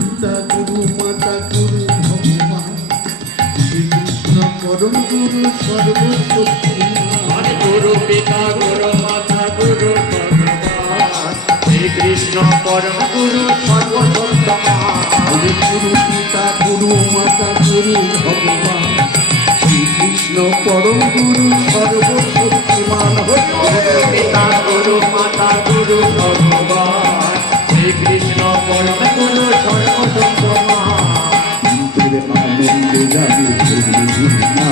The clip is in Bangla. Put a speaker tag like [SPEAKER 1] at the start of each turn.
[SPEAKER 1] পিতা গুরু মাতা গুরু শ্রীকৃষ্ণ পরম গুরু সর্বোত্তম
[SPEAKER 2] গুরু পিতা গুরু মাতা গুরু ভগবান। শ্রীকৃষ্ণ পরম গুরু
[SPEAKER 1] সর্বশক্তিমান পিতা গুরু মাতা গুরু ভগবান। শ্রীকৃষ্ণ পরম গুরু
[SPEAKER 2] সর্বোত্তম আনন্দ জানি না